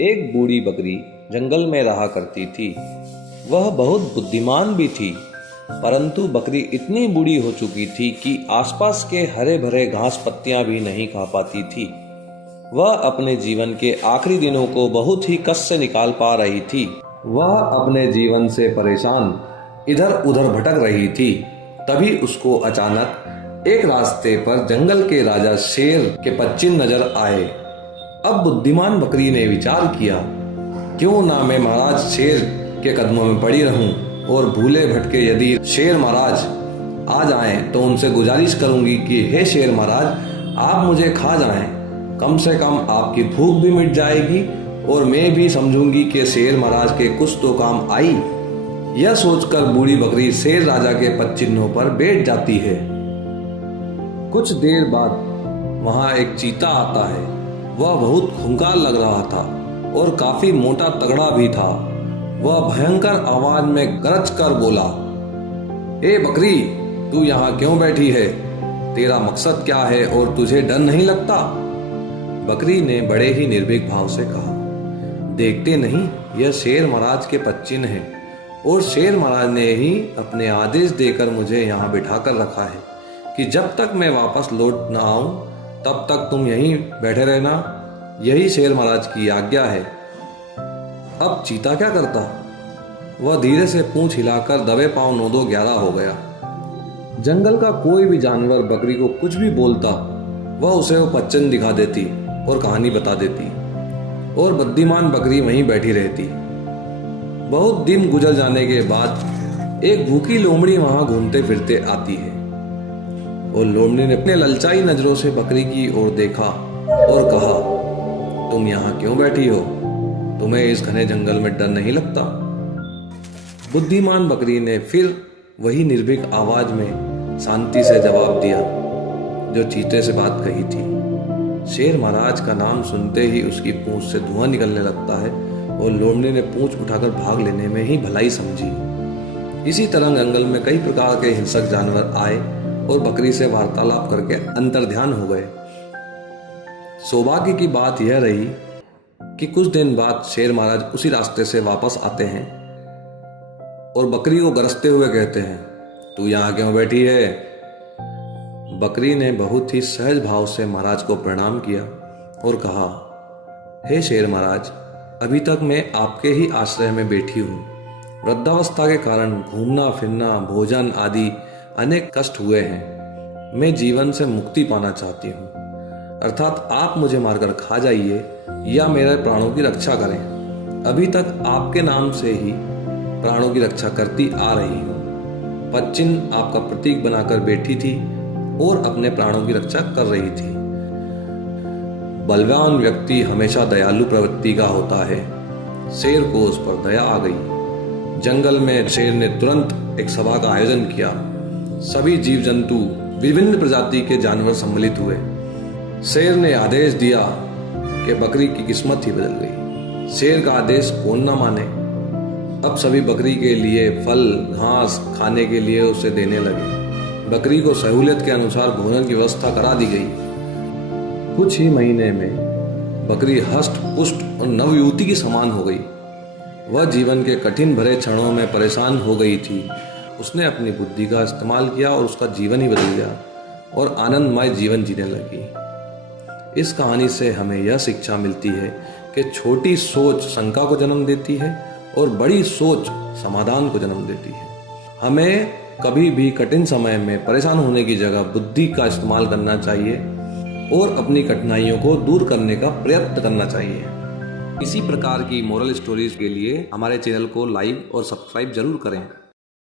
एक बूढ़ी बकरी जंगल में रहा करती थी। वह बहुत बुद्धिमान भी थी, परंतु बकरी इतनी बूढ़ी हो चुकी थी कि आसपास के हरे भरे घास पत्तियां भी नहीं खा पाती थी। वह अपने जीवन के आखिरी दिनों को बहुत ही कष्ट से निकाल पा रही थी। वह अपने जीवन से परेशान इधर उधर भटक रही थी। तभी उसको अचानक एक रास्ते पर जंगल के राजा शेर के पदचिन्ह नजर आए। अब बुद्धिमान बकरी ने विचार किया, क्यों ना मैं महाराज शेर के कदमों में पड़ी रहूं और भूले भटके यदि शेर महाराज आ जाएं तो उनसे गुजारिश करूंगी कि हे शेर महाराज, आप मुझे खा जाएं, कम से कम आपकी भूख भी मिट जाएगी और मैं भी समझूंगी कि शेर महाराज के कुछ तो काम आई। यह सोचकर बूढ़ी बकरी शेर राजा के पदचिन्हों पर बैठ जाती है। कुछ देर बाद वहां एक चीता आता है। वह बहुत खूंखार लग रहा था और काफी मोटा तगड़ा भी था। वह भयंकर आवाज में गरज कर बोला, ए बकरी, तू यहाँ क्यों बैठी है? तेरा मकसद क्या है और तुझे डर नहीं लगता? बकरी ने बड़े ही निर्भीक भाव से कहा, देखते नहीं, यह शेर महाराज के पदचिन्ह है और शेर महाराज ने ही अपने आदेश देकर मुझे यहाँ बिठा कर रखा है कि जब तक मैं वापस लौट ना आऊं तब तक तुम यहीं बैठे रहना। यही शेर महाराज की आज्ञा है। अब चीता क्या करता? वह धीरे से पूंछ हिलाकर दबे पांव 9-2-11 हो गया। जंगल का कोई भी जानवर बकरी को कुछ भी बोलता, वह उसे वो पदचिन्ह दिखा देती और कहानी बता देती और बुद्धिमान बकरी वहीं बैठी रहती। बहुत दिन गुजर जाने के बाद एक भूखी लोमड़ी वहां घूमते फिरते आती है और लोमड़ी ने अपने ललचाई नजरों से बकरी की ओर देखा और कहा, तुम यहाँ क्यों बैठी हो? तुम्हें इस घने जंगल में डर नहीं लगता? बुद्धिमान बकरी ने फिर वही निर्भीक आवाज में शांति से जवाब दिया जो चीते से बात कही थी। शेर महाराज का नाम सुनते ही उसकी पूंछ से धुआं निकलने लगता है और लोमड़ी ने पूंछ उठाकर भाग लेने में ही भलाई समझी। इसी तरह जंगल में कई प्रकार के हिंसक जानवर आए और बकरी से वार्तालाप करके अंतर्ध्यान हो गए। सौभाग्य की बात यह रही कि कुछ दिन बाद शेर महाराज उसी रास्ते से वापस आते हैं और बकरी को गरजते हुए कहते हैं, तू यहाँ क्यों बैठी है? बकरी ने बहुत ही सहज भाव से महाराज को प्रणाम किया और कहा, हे शेर महाराज, अभी तक मैं आपके ही आश्रय में बैठी हूँ। वृद्धावस्था के कारण घूमना फिरना, भोजन आदि अनेक कष्ट हुए हैं। मैं जीवन से मुक्ति पाना चाहती हूँ, अर्थात आप मुझे मारकर खा जाइए या मेरे प्राणों की रक्षा करें। अभी तक आपके नाम से ही प्राणों की रक्षा करती आ रही हूँ। पदचिन्ह आपका प्रतीक बनाकर बैठी थी और अपने प्राणों की रक्षा कर रही थी। बलवान व्यक्ति हमेशा दयालु प्रवृत्ति का होता है। शेर को उस पर दया आ गई। जंगल में शेर ने तुरंत एक सभा का आयोजन किया। सभी जीव जंतु, विभिन्न प्रजाति के जानवर सम्मिलित हुए। शेर ने आदेश दिया कि बकरी की किस्मत ही बदल गई। शेर का आदेश कौन ना माने। अब सभी बकरी के लिए फल घास खाने के लिए उसे देने लगे। बकरी को सहूलियत के अनुसार भोजन की व्यवस्था करा दी गई। कुछ ही महीने में बकरी हष्ट पुष्ट और नवयुवती की समान हो गई। वह जीवन के कठिन भरे क्षणों में परेशान हो गई थी। उसने अपनी बुद्धि का इस्तेमाल किया और उसका जीवन ही बदल गया और आनंदमय जीवन जीने लगी। इस कहानी से हमें यह शिक्षा मिलती है कि छोटी सोच शंका को जन्म देती है और बड़ी सोच समाधान को जन्म देती है। हमें कभी भी कठिन समय में परेशान होने की जगह बुद्धि का इस्तेमाल करना चाहिए और अपनी कठिनाइयों को दूर करने का प्रयत्न करना चाहिए। इसी प्रकार की मोरल स्टोरीज के लिए हमारे चैनल को लाइक और सब्सक्राइब जरूर करें।